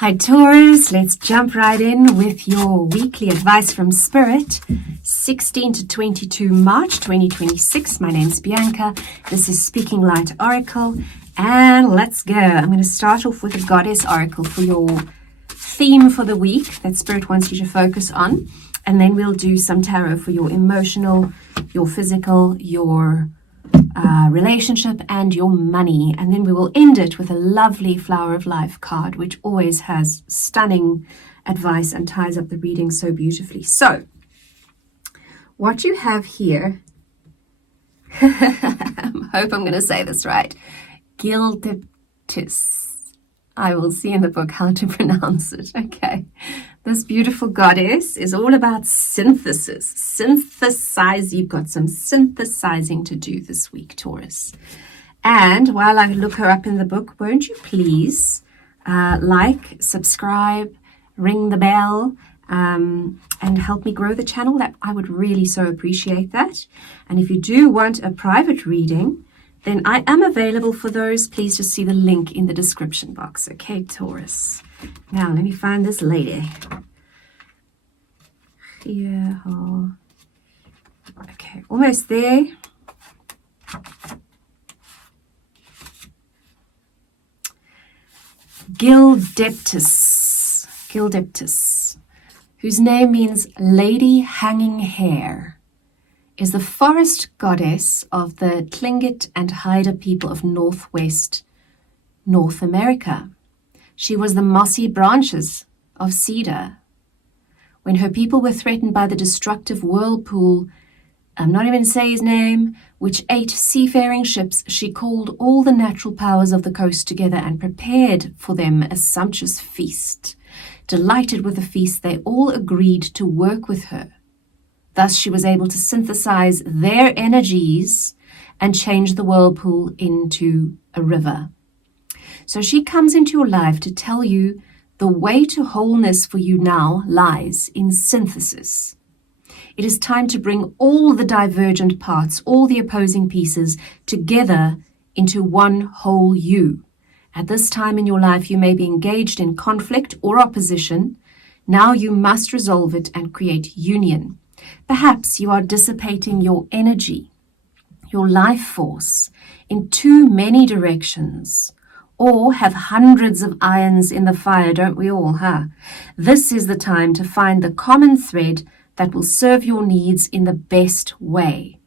Hi Taurus, let's jump right in with your weekly advice from Spirit, 16 to 22 March 2026. My name's Bianca. This is Speaking Light Oracle, and let's go. I'm going to start off with a Goddess Oracle for your theme for the week that Spirit wants you to focus on, and then we'll do some tarot for your emotional, your physical, your relationship and your money, and then we will end it with a lovely Flower of Life card, which always has stunning advice and ties up the reading so beautifully. So what you have here, I hope I'm going to say this right, Gildeptis. I will see in the book how to pronounce it. Okay. This beautiful goddess is all about synthesis. Synthesize. You've got some synthesizing to do this week, Taurus. And while I look her up in the book, won't you please like, subscribe, ring the bell, and help me grow the channel? That I would really so appreciate that. And if you do want a private reading, then I am available for those. Please just see the link in the description box. Okay, Taurus. Now, let me find this lady. Here. Oh. Okay, almost there. Gildeptis, whose name means Lady Hanging Hair, is the forest goddess of the Tlingit and Haida people of northwest North America. She was the mossy branches of cedar. When her people were threatened by the destructive whirlpool, I'm not even going to say his name, which ate seafaring ships, she called all the natural powers of the coast together and prepared for them a sumptuous feast. Delighted with the feast, they all agreed to work with her. Thus, she was able to synthesize their energies and change the whirlpool into a river. So she comes into your life to tell you the way to wholeness for you now lies in synthesis. It is time to bring all the divergent parts, all the opposing pieces together into one whole you. At this time in your life, you may be engaged in conflict or opposition. Now you must resolve it and create union. Perhaps you are dissipating your energy, your life force, in too many directions, or have hundreds of irons in the fire, don't we all, huh? This is the time to find the common thread that will serve your needs in the best way.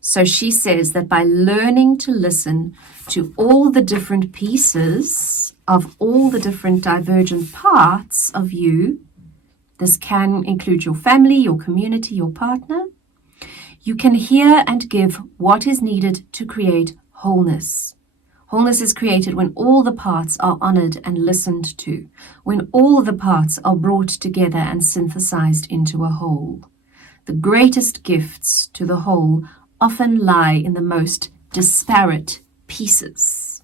So she says that by learning to listen to all the different pieces of all the different divergent parts of you, this can include your family, your community, your partner, you can hear and give what is needed to create wholeness. Wholeness is created when all the parts are honored and listened to, when all the parts are brought together and synthesized into a whole. The greatest gifts to the whole often lie in the most disparate pieces.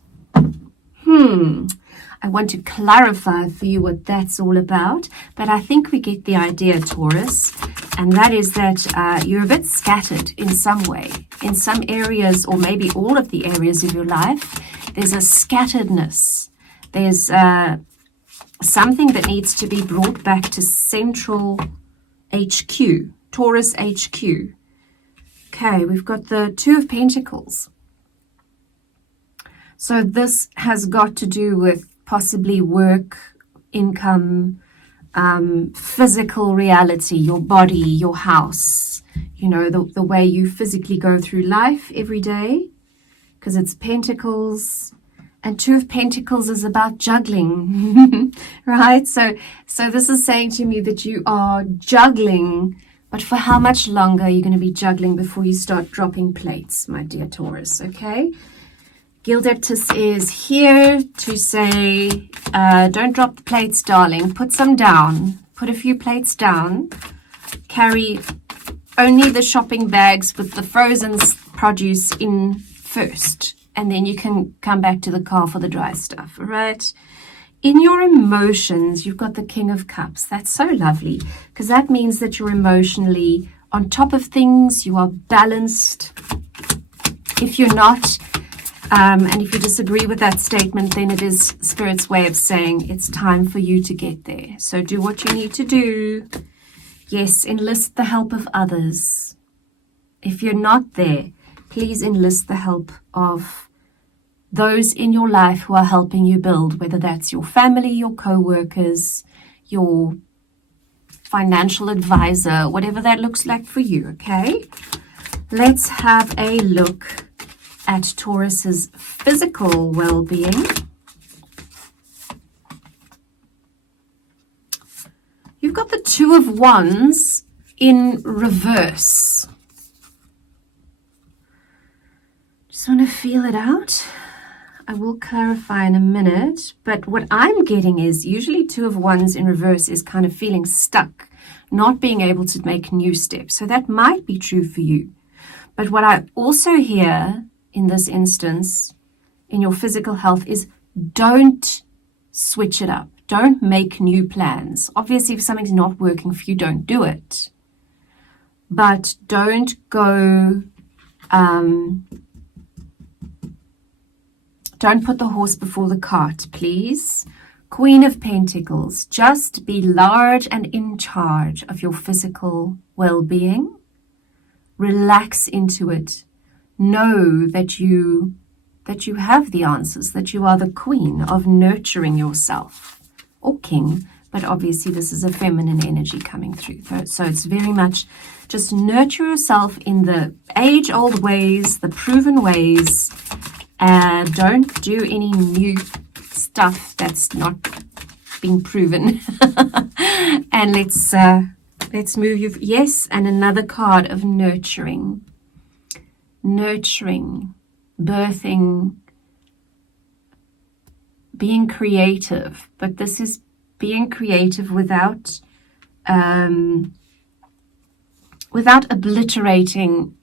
I want to clarify for you what that's all about, but I think we get the idea, Taurus, and that is that you're a bit scattered in some way. In some areas, or maybe all of the areas of your life, there's a scatteredness. There's something that needs to be brought back to central HQ, Taurus HQ. Okay, we've got the Two of Pentacles. So this has got to do with possibly work, income, physical reality, your body, your house, you know, the way you physically go through life every day, because it's Pentacles, and Two of Pentacles is about juggling, right? So this is saying to me that you are juggling, but for how much longer are you going to be juggling before you start dropping plates, my dear Taurus, okay? Gildeptis is here to say, don't drop the plates, darling. Put some down. Put a few plates down. Carry only the shopping bags with the frozen produce in first. And then you can come back to the car for the dry stuff, all right? In your emotions, you've got the King of Cups. That's so lovely, because that means that you're emotionally on top of things. You are balanced. If you're not, And if you disagree with that statement, then it is Spirit's way of saying it's time for you to get there. So do what you need to do. Yes, enlist the help of others. If you're not there, please enlist the help of those in your life who are helping you build, whether that's your family, your co-workers, your financial advisor, whatever that looks like for you, okay? Let's have a look at Taurus's physical well-being. You've got the Two of Wands in reverse. Just want to feel it out. I will clarify in a minute, but what I'm getting is usually Two of Wands in reverse is kind of feeling stuck, not being able to make new steps. So that might be true for you. But what I also hear in this instance, in your physical health, is don't switch it up. Don't make new plans. Obviously, if something's not working for you, don't do it. But don't go, don't put the horse before the cart, please. Queen of Pentacles, just be large and in charge of your physical well-being. Relax into it. Know that you have the answers, that you are the queen of nurturing yourself, or king, but obviously this is a feminine energy coming through. So it's very much just nurture yourself in the age-old ways, the proven ways, and don't do any new stuff that's not been proven. And let's move you. Yes, and another card of nurturing. Nurturing, birthing, being creative, but this is being creative without obliterating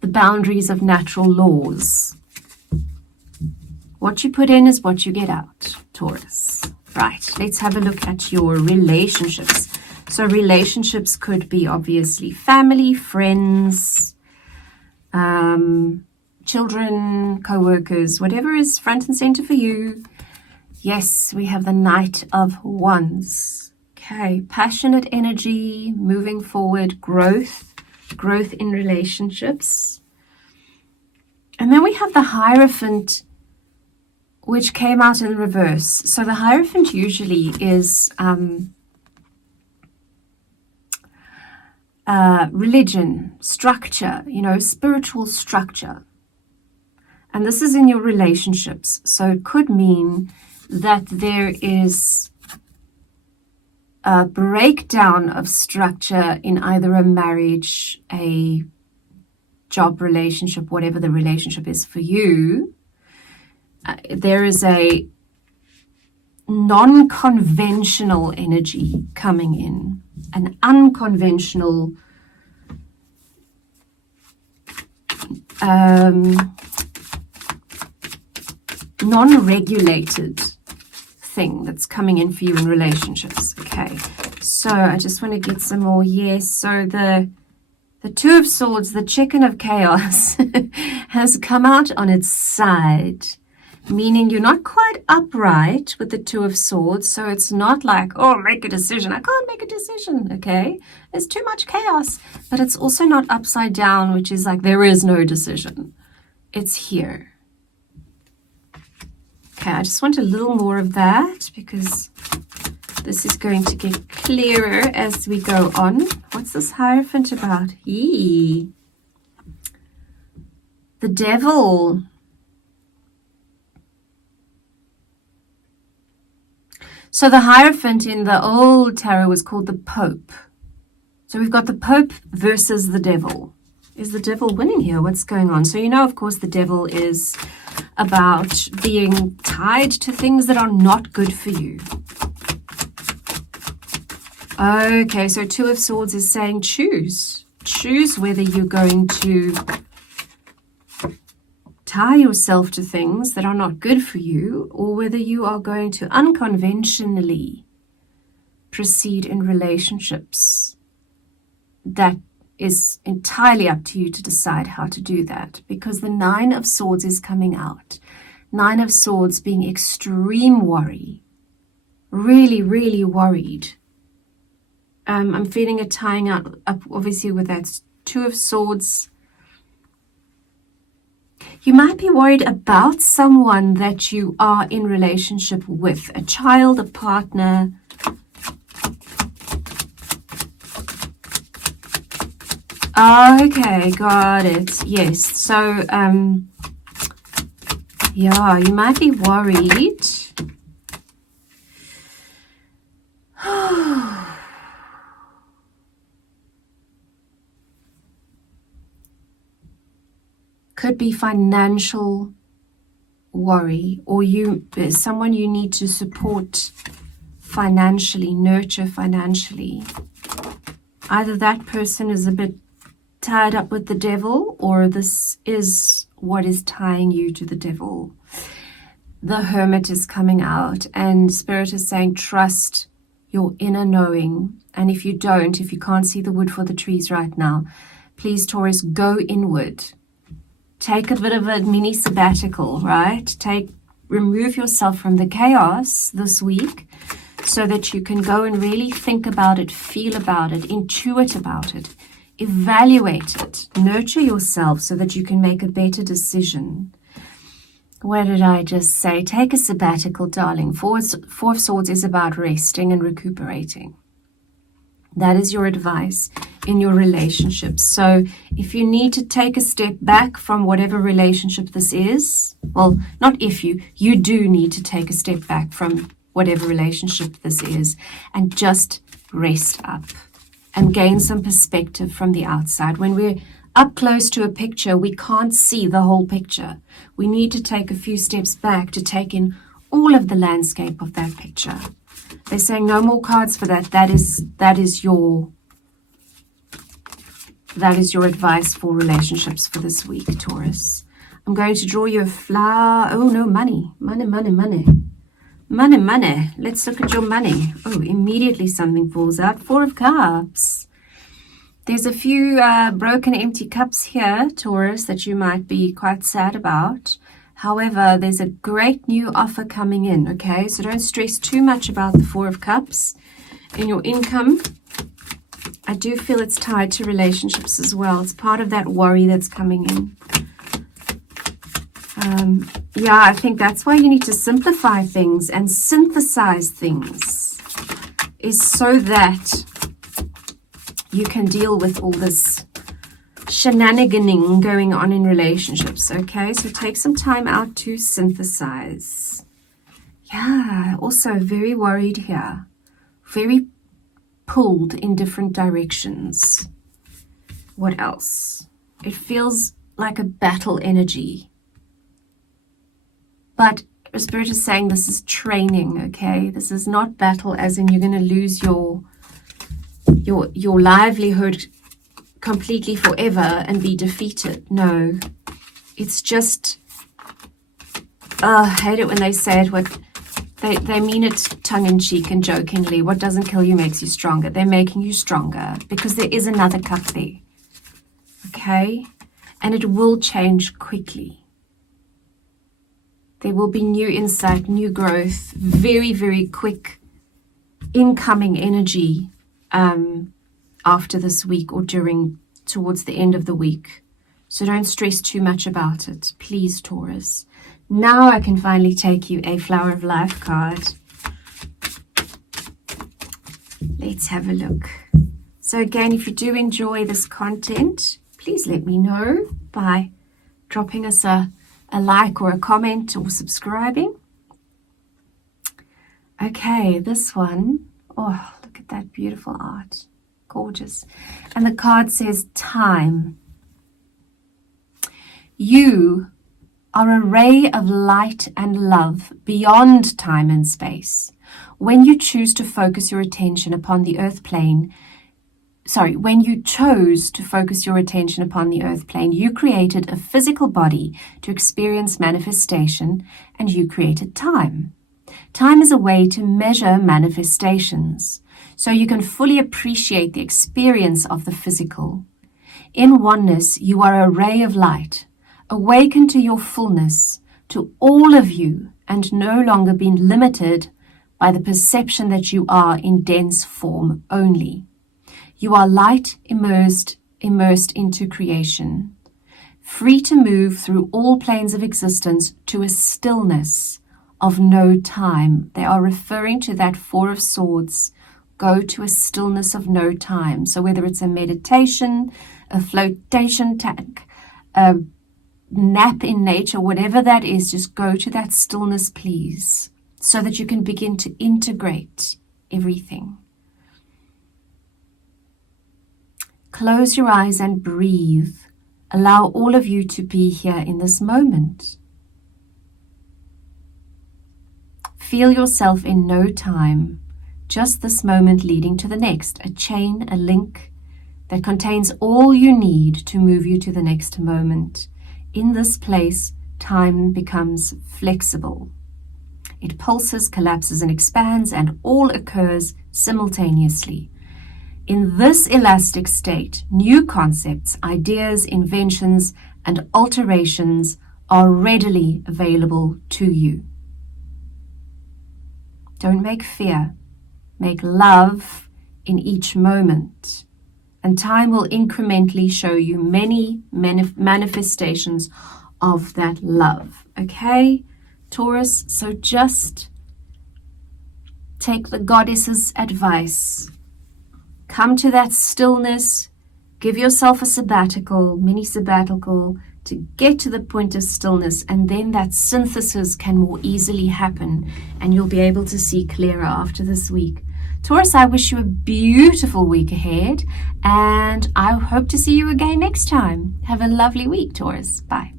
the boundaries of natural laws. What you put in is what you get out, Taurus. Right, let's have a look at your relationships. So relationships could be obviously family, friends, children, co-workers, whatever is front and center for you. Yes, we have the Knight of Wands. Okay, passionate energy, moving forward, growth in relationships. And then we have the Hierophant, which came out in reverse. So the Hierophant usually is religion, structure, spiritual structure. And this is in your relationships. So it could mean that there is a breakdown of structure in either a marriage, a job relationship, whatever the relationship is for you. There is a non-conventional energy coming in, an unconventional non-regulated thing that's coming in for you in relationships. Okay, so I just want to get some more. Yes, so the Two of Swords, the chicken of chaos, has come out on its side, meaning you're not quite upright with the Two of Swords. So it's not like, oh, make a decision. I can't make a decision, okay? There's too much chaos. But it's also not upside down, which is like there is no decision. It's here. Okay, I just want a little more of that because this is going to get clearer as we go on. What's this Hierophant about? The Devil. So the Hierophant in the old tarot was called the Pope. So we've got the Pope versus the Devil. Is the Devil winning here? What's going on? So of course, the Devil is about being tied to things that are not good for you. Okay, so Two of Swords is saying choose. Choose whether you're going to tie yourself to things that are not good for you, or whether you are going to unconventionally proceed in relationships. That is entirely up to you to decide how to do that, because the Nine of Swords is coming out. Nine of Swords being extreme worry. Really, really worried. I'm feeling it tying up obviously with that Two of Swords. You might be worried about someone that you are in relationship with, a child, a partner. Okay, got it. Yes. So, yeah, you might be worried. Could be financial worry, or someone you need to support financially, nurture financially. Either that person is a bit tied up with the devil, or this is what is tying you to the devil. The Hermit is coming out, and Spirit is saying trust your inner knowing. And if you can't see the wood for the trees right now, please, Taurus, go inward. Take a bit of a mini sabbatical, right? Remove yourself from the chaos this week so that you can go and really think about it, feel about it, intuit about it, evaluate it, nurture yourself so that you can make a better decision. What did I just say? Take a sabbatical, darling. Four of Swords is about resting and recuperating. That is your advice in your relationships. So if you need to take a step back from whatever relationship this is, well, not if you do need to take a step back from whatever relationship this is and just rest up and gain some perspective from the outside. When we're up close to a picture, we can't see the whole picture. We need to take a few steps back to take in all of the landscape of that picture. They're saying no more cards for that. That is your advice for relationships for this week, Taurus. I'm going to draw you a flower. Oh no, money. Let's look at your money. Oh, immediately something falls out. Four of Cups. There's a few broken empty cups here, Taurus, that you might be quite sad about. However, there's a great new offer coming in, okay? So don't stress too much about the Four of Cups in your income. I do feel it's tied to relationships as well. It's part of that worry that's coming in. Yeah, I think that's why you need to simplify things and synthesize things, is so that you can deal with all this shenaniganing going on in relationships, okay? So take some time out to synthesize. Yeah, also very worried here. Very pulled in different directions. What else? It feels like a battle energy. But Spirit is saying this is training, okay? This is not battle as in you're going to lose your livelihood completely forever and be defeated. No, it's just I hate it when they say it. What they mean it tongue-in-cheek and jokingly. What doesn't kill you makes you stronger. They're making you stronger because there is another cup there, okay? And it will change quickly. There will be new insight, new growth, very, very quick incoming energy after this week or towards the end of the week. So don't stress too much about it, please, Taurus. Now I can finally take you a Flower of Life card. Let's have a look. So again, if you do enjoy this content, please let me know by dropping us a like or a comment or subscribing. Okay, this one. Oh, look at that beautiful art. Gorgeous. And the card says time. You are a ray of light and love beyond time and space. When you choose to focus your attention upon the earth plane, when you chose to focus your attention upon the earth plane, you created a physical body to experience manifestation, and you created time. Time is a way to measure manifestations, so you can fully appreciate the experience of the physical. In oneness, you are a ray of light. Awaken to your fullness, to all of you and no longer being limited by the perception that you are in dense form only. You are light immersed into creation, free to move through all planes of existence to a stillness of no time. They are referring to that Four of Swords. Go to a stillness of no time. So whether it's a meditation, a flotation tank, a nap in nature, whatever that is, just go to that stillness, please, so that you can begin to integrate everything. Close your eyes and breathe. Allow all of you to be here in this moment. Feel yourself in no time, just this moment leading to the next, a chain, a link that contains all you need to move you to the next moment. In this place, time becomes flexible. It pulses, collapses, and expands, and all occurs simultaneously. In this elastic state, new concepts, ideas, inventions, and alterations are readily available to you. Don't make fear, make love in each moment, and time will incrementally show you many manifestations of that love. Okay, Taurus, so just take the goddess's advice. Come to that stillness, give yourself a sabbatical, mini sabbatical, to get to the point of stillness, and then that synthesis can more easily happen, and you'll be able to see clearer after this week. Taurus, I wish you a beautiful week ahead, and I hope to see you again next time. Have a lovely week, Taurus. Bye.